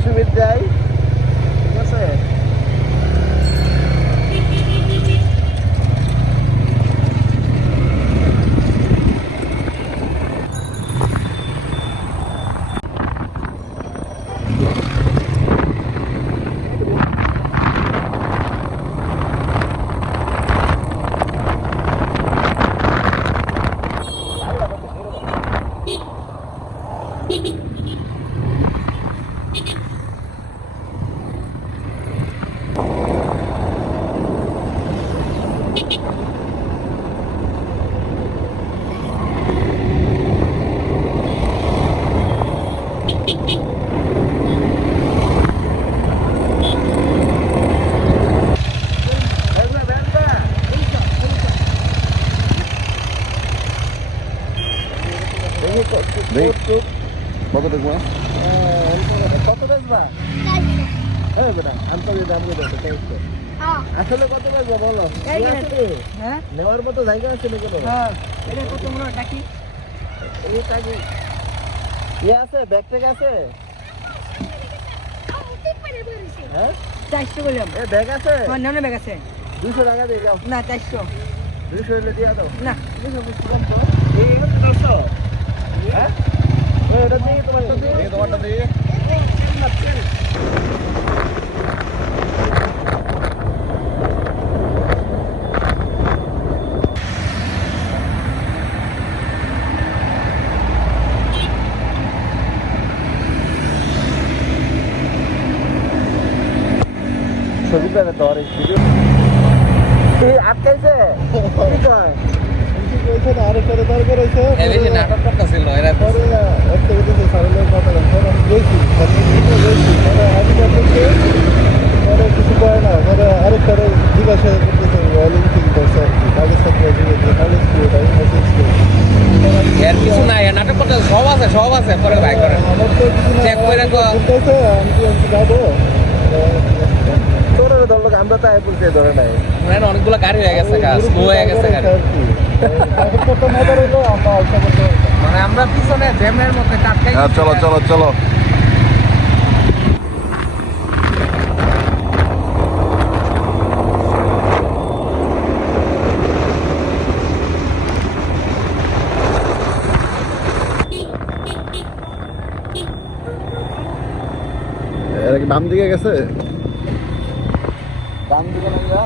বিশ্ববিদ্যালয়, ঠিক আছে? কত দেখবো? কত বেচবা? হ্যাঁ বেটা, আন্তর্জাতিক দাম করে দেবো। আসলে কত বেচবা বলো? নেওয়ার মতো জায়গা আছে না কোনো? ইয়ে আছে, ব্যাগ ট্যাগ আছে? হ্যাঁ? এ ব্যাগ আছে? 200 টাকা দিয়ে যাও। 200 হলে দিয়ে দাও। এই হচ্ছে 200? হ্যাঁ? এটা দিয়ে তোমারটা দিয়ে। তোমারটা দিয়ে। ছবি পেলে তো অনেক ভিডিও আটকাইছে কি কয় কইছে না আরে করে দরকার হইছে এই যে নাটক করতেছিল এরা পরে একটা কথা সারলে কথা বলছে আমি গেছি পরে আমি করতে পরে কিছু কয় না পরে আরেকটা জিজ্ঞাসা করতেছে ওয়ালিং কি করছে কাগজ পত্র দিয়ে কাগজ দিয়ে তাই মেসেজ দিয়ে এর কিছু নাই নাটক করতে সব আছে পরে ভাই করে আমার তো কিছু চেক করে তো বলতেছে আমি যাবো তোর ধরলো আমরা তো আয় বলতে ধরে নাই মানে অনেকগুলো গাড়ি হয়ে গেছে স্লো হয়ে গেছে গাড়ি কত মজা হইলো আমরা অল্প করতে মানে আমরা পিছনে জ্যামের মধ্যে টাটকাই চলো চলো চলো এরা কি বাম দিকে গেছে? ডান দিকে না যা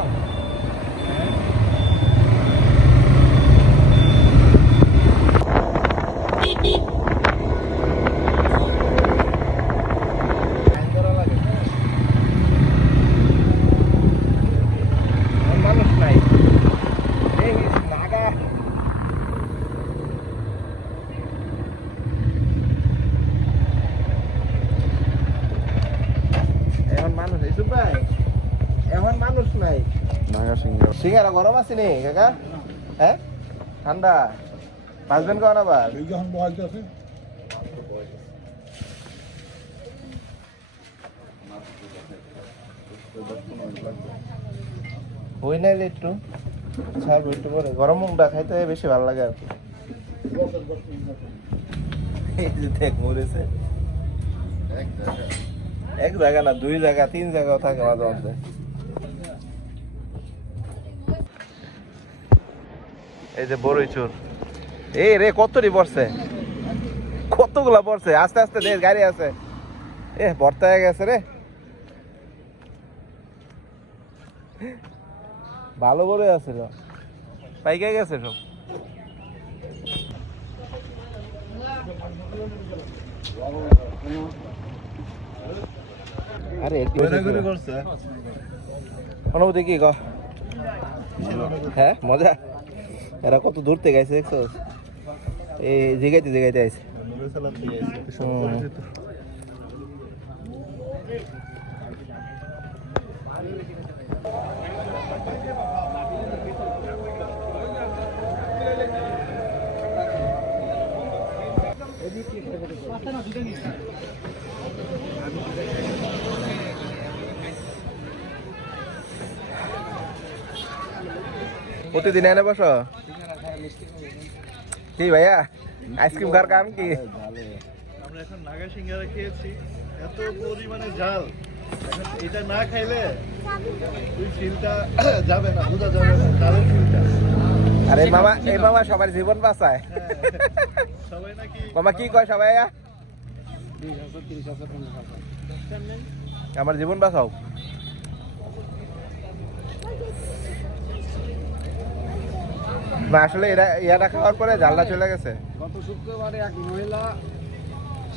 মানুষ নাই নাগা এখন মানুষ এইসব ভাই এখন মানুষ নাই নাগা সিংহ সিঙ্গারা গরম আছে নি কাকা হ্যাঁ ঠান্ডা বাঁচবেন কখন আবার যখন বয়স আছে হই নাই একটু ছাড়বো একটু পরে গরম মুখটা খাইতে বেশি ভালো লাগে আর কি এই যে দেখ মরেছে এক জায়গা না 2 জায়গা 3 জায়গাও থাকে মাঝে মধ্যে এই যে বড়ই চোর এই রে কতটি পড়ছে কতগুলা পড়ছে আস্তে আস্তে দেখ গাড়ি আছে এ ভর্তা হয়ে গেছে রে ভালো বড়ই আছিল পাইকে গেছে সব আরে একটু করছে অনুভূতি কি ক হ্যাঁ মজা এরা কত দূর থেকে গেছে দেখছো এই জিগাইতে জিগাইতে আইছে প্রতিদিন এনে বসো কি ভাইয়া আইসক্রিম খাওয়ার কাম কি আমরা এখন নাগা সিঙ্গারা খেয়েছি এত পরিমাণে ঝাল এখন এটা না খাইলে ওই ফিলটা যাবে না, বোঝা যাবে না ঝালের ফিলটা। আরে মামা, এই মামা সবার জীবন বাঁচায়। সবাই নাকি মামা কি কয় সবাই? আমার জীবন বাঁচাও। না আসলে ইয়াটা খাওয়ার পরে জালটা চলে গেছে। গত শুক্রবারে এক মহিলা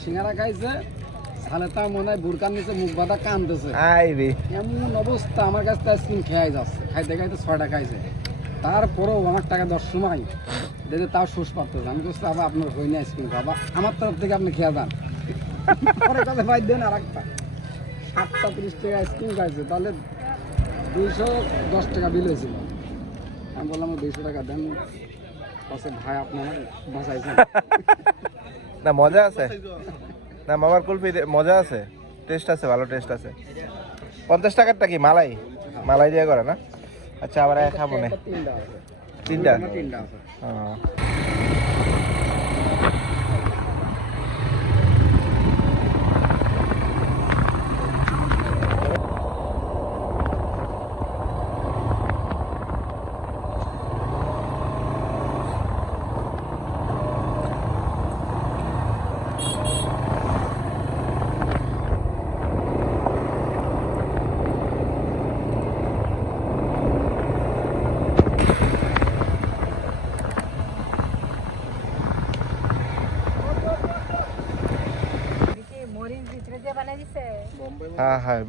সিঙ্গারা খাইছে, ঝালে তার মনে হয় বুড়কার নিচে মুখ বাঁধা কান্দতেছে। আই রে, এমন অবস্থা, আমার কাছে আইসক্রিম খেয়ে যাচ্ছে, খাইতে খাইতে 6টা খাইছে। তারপরেও আমার টাকা 10 সময় দেখে তাও শোষ পাচ্ছে। আমি বলছি আবার আপনার হয়নি আইসক্রিম খাবা, আমার তরফ থেকে আপনি খেয়ে যান। পরে কাছে ভাই দেন আর একটা 730 টাকা আইসক্রিম খাইছে, তাহলে 210 টাকা বিল হয়েছিল। আমি বললাম 200 টাকা দেন, পাশে ভাই আপনার বাঁচাইছেন। না মজা আছে, না মামার কুলফি মজা আছে, টেস্ট আছে, ভালো টেস্ট আছে। 50 টাকারটা কি মালাই? মালাই দিয়ে করে না? আচ্ছা আবার খাবো না। 3টা আছে। হ্যাঁ হ্যাঁ,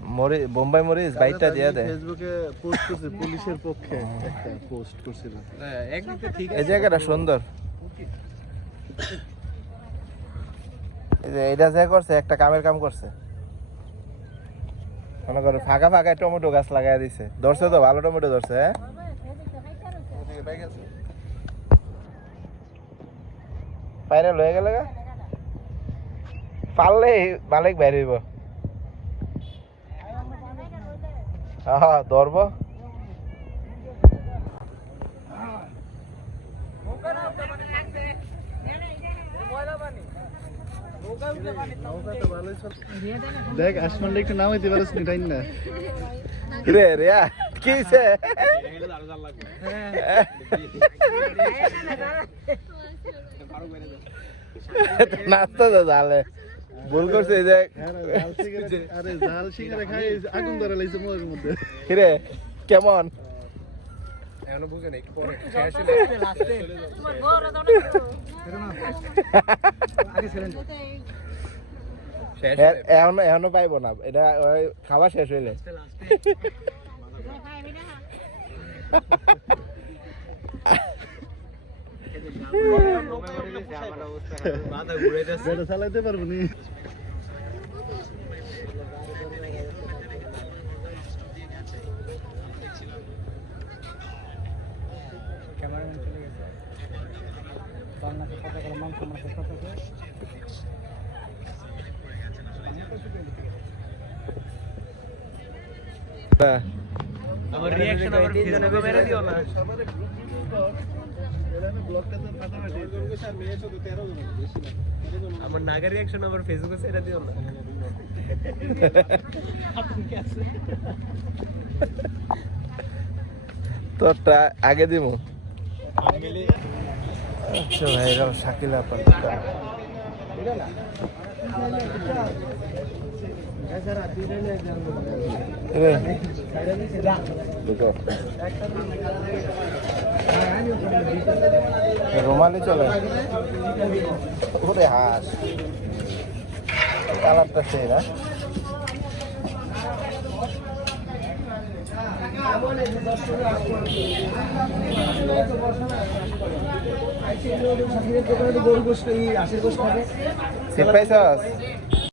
বোম্বাই মরিচ বাইটটা দিয়ে দেয়। ফেসবুকে পোস্ট করছে, পুলিশের পক্ষে একটা পোস্ট করছিল। এই জায়গাটা সুন্দর। এই যে এটা যে করছে একটা কামের কাম করছে, মনে করো ফাঁকা ফাঁকা টমেটো গাছ লাগাই দিছে। ধরছে তো, ভালো টমেটো ধরছে। হ্যাঁ বাইরে লয়ে গেলে গা পারলে মালিক বাইরে হইব। হ্যাঁ ধরবো। দেখ আসমানটা একটু নামাইতে পারিস নি, তাই না? রে রিয়া কি হইছে? নাস্তা তো জালে ভুল করছে। এই যে আরে জাল সিঙ্গারা খাই আগুন ধরে লাইছে মোর মধ্যে। কিরে কেমন? এখনো পাইবো না, এটা খাওয়া শেষ হইলে। চালাইতে পারবো নি। আমার রিঅ্যাকশন আমার ফেসবুকে মেরে দিও না। আমার নাগা রিঅ্যাকশন আমার ফেসবুকে ছেড়ে দিও না। তোরটা আগে দিমু। আচ্ছা ভাইরা শাকিলা পাল্টা রুমালি চলে। ওরে হাঁস কালারটা সেই না। সিট পাইছস?